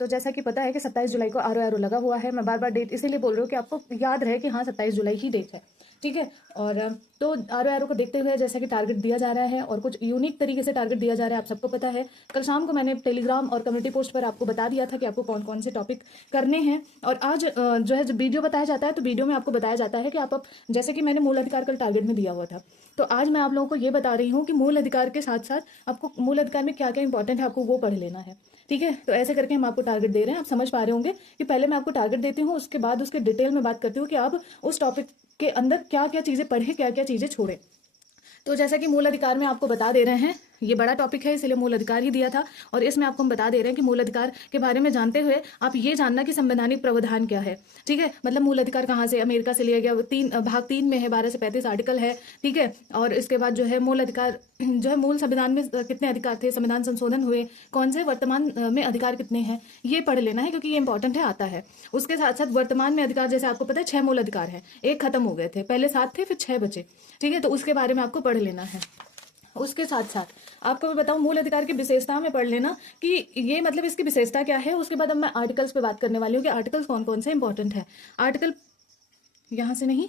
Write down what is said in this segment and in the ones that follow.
तो जैसा कि पता है कि 27 जुलाई को आरओ लगा हुआ है। मैं बार बार डेट इसीलिए बोल रही हूँ कि आपको याद रहे कि हाँ 27 जुलाई ही डेट है, ठीक है। और तो आरओ को देखते हुए जैसा कि टारगेट दिया जा रहा है और कुछ यूनिक तरीके से टारगेट दिया जा रहा है, आप सबको पता है। कल शाम को मैंने टेलीग्राम और कम्युनिटी पोस्ट पर आपको बता दिया था कि आपको कौन कौन से टॉपिक करने हैं। और आज जो है जब वीडियो बताया जाता है तो वीडियो में आपको बताया जाता है कि आप जैसे कि मैंने मूल अधिकार कल टारगेट में दिया हुआ था, तो आज मैं आप लोगों को ये बता रही हूँ कि मूल अधिकार के साथ साथ आपको मूल अधिकार में क्या क्या इंपॉर्टेंट है आपको वो पढ़ लेना है, ठीक है। तो ऐसे करके हम आपको टारगेट दे रहे हैं। आप समझ पा रहे होंगे कि पहले मैं आपको टारगेट देती हूँ, उसके बाद उसके डिटेल में बात करती हूँ कि आप उस टॉपिक के अंदर क्या क्या चीजें पढ़ें, क्या क्या चीजें छोड़ें। तो जैसा कि मूल अधिकार में आपको बता दे रहे हैं, ये बड़ा टॉपिक है इसलिए मूल अधिकार ही दिया था, और इसमें आपको हम बता दे रहे हैं कि मूल अधिकार के बारे में जानते हुए आप ये जानना कि संवैधानिक प्रावधान क्या है, ठीक है। मतलब मूल अधिकार कहाँ से, अमेरिका से लिया गया, भाग 3 में है, 12 से 35 आर्टिकल है, ठीक है। और इसके बाद जो है मूल अधिकार जो है मूल संविधान में कितने अधिकार थे, संविधान संशोधन हुए कौन से, वर्तमान में अधिकार कितने हैं, ये पढ़ लेना है क्योंकि ये इंपॉर्टेंट है, आता है। उसके साथ साथ वर्तमान में अधिकार जैसे आपको पता है 6 मूल अधिकार है, एक खत्म हो गए थे, पहले 7 थे फिर 6 बचे, ठीक है। तो उसके बारे में आपको पढ़ लेना है। उसके साथ साथ आपको मैं बताऊं मूल अधिकार की विशेषता में पढ़ लेना कि ये मतलब इसकी विशेषता क्या है। उसके बाद अब मैं आर्टिकल्स पे बात करने वाली हूँ कि आर्टिकल्स कौन कौन से इंपॉर्टेंट है। आर्टिकल यहाँ से नहीं,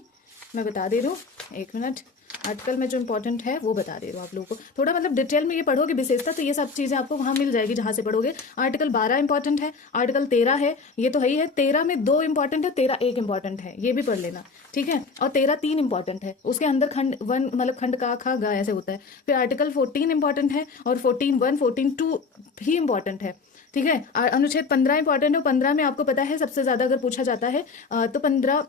मैं बता दे रही हूँ, एक मिनट। आर्टिकल में जो इंपॉर्टेंट है वो बता दे रही हूँ आप लोगों को, थोड़ा मतलब डिटेल में ये पढ़ोगे विशेषता तो ये सब चीजें आपको वहां मिल जाएगी जहां से पढ़ोगे। आर्टिकल 12 इंपॉर्टेंट है, आर्टिकल 13 है, ये तो है ही है। 13 में 2 इंपॉर्टेंट है, 13 1 इंपॉर्टेंट है, ये भी पढ़ लेना, ठीक है। और 13 3 इंपॉर्टेंट है, उसके अंदर खंड 1 मतलब खंड का खा गा ऐसे होता है। फिर आर्टिकल 14 इंपॉर्टेंट है और 14(1) 14(2) भी इंपॉर्टेंट है, ठीक है। अनुच्छेद 15 इंपॉर्टेंट है। 15 में आपको पता है सबसे ज्यादा अगर पूछा जाता है तो 15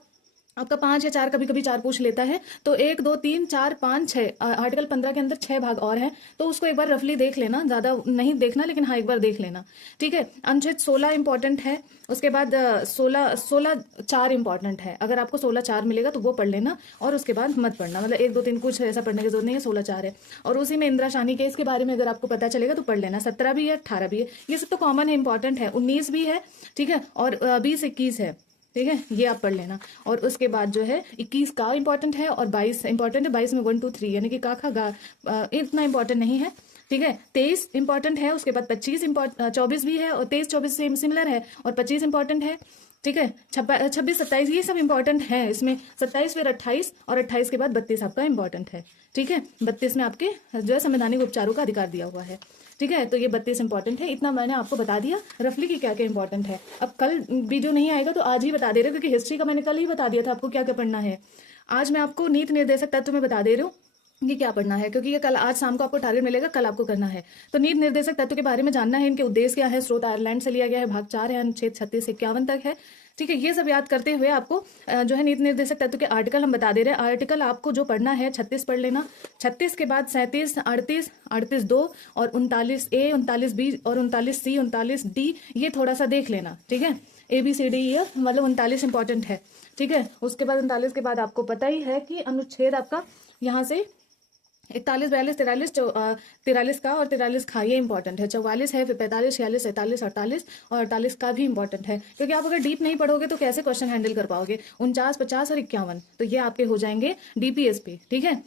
आपका 5 या 4, कभी कभी 4 पूछ लेता है। तो 1 2 3 4 5 6, आर्टिकल 15 के अंदर 6 भाग और हैं, तो उसको एक बार रफली देख लेना, ज्यादा नहीं देखना लेकिन हाँ एक बार देख लेना, ठीक है। अनुच्छेद 16 इंपॉर्टेंट है। उसके बाद 16 4 इंपॉर्टेंट है, अगर आपको 16 4 मिलेगा तो वो पढ़ लेना और उसके बाद मत पढ़ना, मतलब 1 2 3 कुछ ऐसा पढ़ने की जरूरत नहीं है, 16 4 है। और उसी में इंदिरा शानी केस के बारे में अगर आपको पता चलेगा तो पढ़ लेना। 17 भी है, 18 भी है, ये सब तो कॉमन है, इंपॉर्टेंट है। 19 भी है, ठीक है। और 20 21 है, ठीक है, ये आप पढ़ लेना। और उसके बाद जो है 21 का इंपॉर्टेंट है और 22 इंपॉर्टेंट है। 22 में 1 2 3 यानी कि का खा गा इतना इंपॉर्टेंट नहीं है, ठीक है। 23 इंपॉर्टेंट है। उसके बाद 24 भी है और 23 24 सेम सिमिलर है और 25 इंपॉर्टेंट है, ठीक है। 26 27 ये सब इंपॉर्टेंट है इसमें। 27 फिर 28 और 28 के बाद 32 आपका इंपॉर्टेंट है, ठीक है। 32 में आपके जो है संवैधानिक उपचारों का अधिकार दिया हुआ है, ठीक है। तो ये 32 इंपॉर्टेंट है। इतना मैंने आपको बता दिया रफली कि क्या क्या इंपॉर्टेंट है। अब कल वीडियो नहीं आएगा तो आज ही बता दे रहे हो, क्योंकि हिस्ट्री का मैंने कल ही बता दिया था आपको क्या क्या पढ़ना है। आज मैं आपको नीति निर्देशक तत्व में बता दे रही हूँ कि क्या पढ़ना है, क्योंकि ये कल आज शाम को आपको टारगेट मिलेगा, कल आपको करना है। तो नीति निर्देशक तत्व के बारे में जानना है, इनके उद्देश्य क्या है। स्रोत आयरलैंड से लिया गया है, भाग 4 है, अनुच्छेद 36 से 51 तक है, ठीक है। ये सब याद करते हुए आपको जो है नीति निर्देशक तत्व के आर्टिकल हम बता दे रहे हैं। आर्टिकल आपको जो पढ़ना है 36 पढ़ लेना। 36 के बाद 37 38 38 2 और 39A 39B और 39C 39D ये थोड़ा सा देख लेना, ठीक है। ABCDE मतलब 39 इंपॉर्टेंट है, ठीक है। उसके बाद 39 के बाद आपको पता ही है कि अनुच्छेद आपका यहाँ से 41 42 43 का और 43 का ये इंपॉर्टेंट है। 44 है, फिर 45 46 47 48 और 48 का भी इंपॉर्टेंट है, क्योंकि आप अगर डीप नहीं पढ़ोगे तो कैसे क्वेश्चन हैंडल कर पाओगे। 49 50 और 51 तो ये आपके हो जाएंगे DPS पे, ठीक है।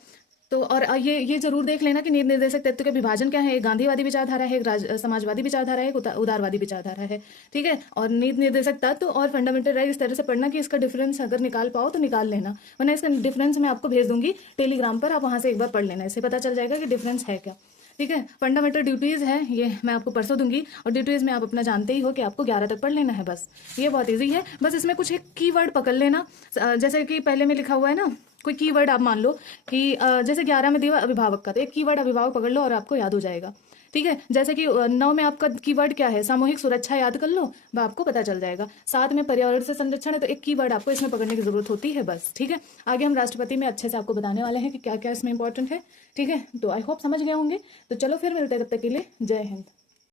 तो और ये जरूर देख लेना कि नीति निर्देशक तत्व के विभाजन क्या है। एक गांधीवादी विचारधारा है, एक समाजवादी विचारधारा है, एक उदारवादी विचारधारा है, ठीक है। और नीति निर्देशक तत्व और फंडामेंटल राइट इस तरह से पढ़ना कि इसका डिफरेंस अगर निकाल पाओ तो निकाल लेना, वरना इसका डिफरेंस मैं आपको भेज दूंगी टेलीग्राम पर, आप वहां से एक बार पढ़ लेना, इससे पता चल जाएगा कि डिफरेंस है क्या, ठीक है। फंडामेंटल ड्यूटीज है, ये मैं आपको परसों दूंगी। और ड्यूटीज में आप अपना जानते ही हो कि आपको 11 तक पढ़ लेना है, बस ये बहुत ईजी है। बस इसमें कुछ एक कीवर्ड पकड़ लेना, जैसे कि पहले में लिखा हुआ है ना, कोई कीवर्ड आप मान लो कि जैसे 11 में दिया अभिभावक का, तो एक कीवर्ड अभिभावक पकड़ लो और आपको याद हो जाएगा, ठीक है। जैसे कि 9 में आपका कीवर्ड क्या है, सामूहिक सुरक्षा, याद कर लो, वह आपको पता चल जाएगा। 7 में पर्यावरण से संरक्षण है, तो एक कीवर्ड आपको इसमें पकड़ने की जरूरत होती है, बस, ठीक है। आगे हम राष्ट्रपति में अच्छे से आपको बताने वाले हैं कि क्या क्या इसमें इंपॉर्टेंट है, ठीक है। तो आई होप समझ गए होंगे। तो चलो फिर मिलते हैं, तब तक के लिए जय हिंद।